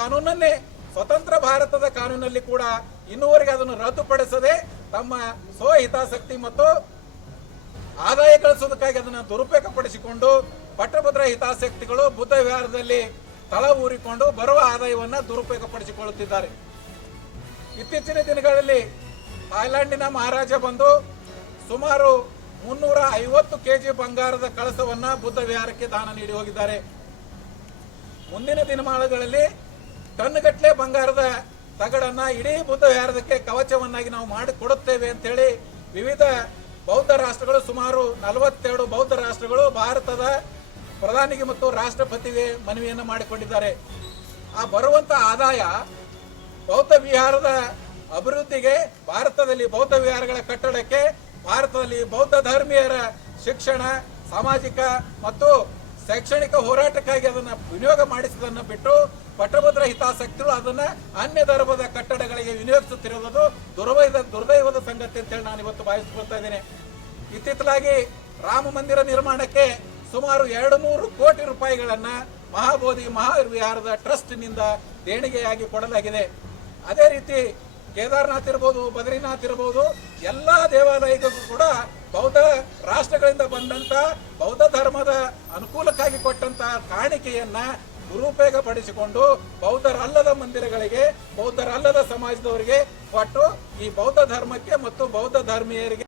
ಕಾನೂನನ್ನೇ ಸ್ವತಂತ್ರ ಭಾರತದ ಕಾನೂನಲ್ಲಿ ಕೂಡ ಇನ್ನೂವರೆಗೆ ಅದನ್ನು ರದ್ದುಪಡಿಸದೆ ತಮ್ಮ ಸ್ವಹಿತಾಸಕ್ತಿ ಮತ್ತು ಆದಾಯ ಗಳಿಸೋದಕ್ಕಾಗಿ ಅದನ್ನು ದುರುಪಯೋಗಪಡಿಸಿಕೊಂಡು ಪಟ್ಟಭದ್ರ ಹಿತಾಸಕ್ತಿಗಳು ಬುದ್ಧ ವಿಹಾರದಲ್ಲಿ ತಳ ಊರಿಕೊಂಡು ಬರುವ ಆದಾಯವನ್ನು ದುರುಪಯೋಗಪಡಿಸಿಕೊಳ್ಳುತ್ತಿದ್ದಾರೆ. ಇತ್ತೀಚಿನ ದಿನಗಳಲ್ಲಿ ಥಾಯ್ಲೆಂಡಿನ ಮಹಾರಾಜ ಬಂದು ಸುಮಾರು 350 ಕೆಜಿ ಬಂಗಾರದ ಕಳಸವನ್ನ ಬುದ್ಧ ವಿಹಾರಕ್ಕೆ ದಾನ ನೀಡಿ ಹೋಗಿದ್ದಾರೆ. ಮುಂದಿನ ದಿನಮಾನಗಳಲ್ಲಿ ಟನ್ಗಟ್ಟಲೆ ಬಂಗಾರದ ತಗಡನ್ನ ಇಡೀ ಬುದ್ಧ ವಿಹಾರದಕ್ಕೆ ಕವಚವನ್ನಾಗಿ ನಾವು ಮಾಡಿಕೊಡುತ್ತೇವೆ ಅಂತ ಹೇಳಿ ವಿವಿಧ ಬೌದ್ಧ ರಾಷ್ಟ್ರಗಳು ಸುಮಾರು 42 ಬೌದ್ಧ ರಾಷ್ಟ್ರಗಳು ಭಾರತದ ಪ್ರಧಾನಿಗೆ ಮತ್ತು ರಾಷ್ಟ್ರಪತಿಗೆ ಮನವಿಯನ್ನು ಮಾಡಿಕೊಂಡಿದ್ದಾರೆ. ಆ ಬರುವಂತ ಆದಾಯ ಬೌದ್ಧ ವಿಹಾರದ ಅಭಿವೃದ್ಧಿಗೆ, ಭಾರತದಲ್ಲಿ ಬೌದ್ಧ ವಿಹಾರಗಳ ಕಟ್ಟಡಕ್ಕೆ, ಭಾರತದಲ್ಲಿ ಬೌದ್ಧ ಧರ್ಮೀಯರ ಶಿಕ್ಷಣ, ಸಾಮಾಜಿಕ ಮತ್ತು ಶೈಕ್ಷಣಿಕ ಹೋರಾಟಕ್ಕಾಗಿ ಅದನ್ನು ವಿನಿಯೋಗ ಮಾಡಿಸುವುದನ್ನು ಬಿಟ್ಟು ಪಟ್ಟಭದ್ರ ಹಿತಾಸಕ್ತಿಗಳು ಅದನ್ನ ಅನ್ಯ ಧರ್ಮದ ಕಟ್ಟಡಗಳಿಗೆ ವಿನಿಯೋಗಿಸುತ್ತಿರುವುದು ದುರ್ದೈವದ ಸಂಗತಿ ಅಂತೇಳಿ ನಾನು ಇವತ್ತು ಭಾವಿಸಿಕೊಳ್ತಾ ಇದ್ದೇನೆ. ಇತ್ತಿತ್ತಲಾಗಿ ರಾಮ ಮಂದಿರ ನಿರ್ಮಾಣಕ್ಕೆ ಸುಮಾರು 200 ಕೋಟಿ ರೂಪಾಯಿಗಳನ್ನ ಮಹಾಬೋಧಿ ಮಹಾವಿಹಾರದ ಟ್ರಸ್ಟ್ನಿಂದ ದೇಣಿಗೆಯಾಗಿ ಕೊಡಲಾಗಿದೆ. ಅದೇ ರೀತಿ ಕೇದಾರ್ನಾಥ್ ಇರಬಹುದು, ಬದ್ರಿನಾಥ್ ಇರಬಹುದು, ಎಲ್ಲಾ ದೇವಾಲಯಗಳಿಗೂ ಕೂಡ ಬೌದ್ಧ ರಾಷ್ಟ್ರಗಳಿಂದ ಬಂದಂತ ಬೌದ್ಧ ಧರ್ಮದ ಅನುಕೂಲಕ್ಕಾಗಿ ಕೊಟ್ಟಂತ ಕಾಣಿಕೆಯನ್ನ ದುರುಪಯೋಗ ಪಡಿಸಿಕೊಂಡು ಬೌದ್ಧರಲ್ಲದ ಮಂದಿರಗಳಿಗೆ, ಬೌದ್ಧರಲ್ಲದ ಸಮಾಜದವರಿಗೆ ಕೊಟ್ಟು ಈ ಬೌದ್ಧ ಧರ್ಮಕ್ಕೆ ಮತ್ತು ಬೌದ್ಧ ಧರ್ಮೀಯರಿಗೆ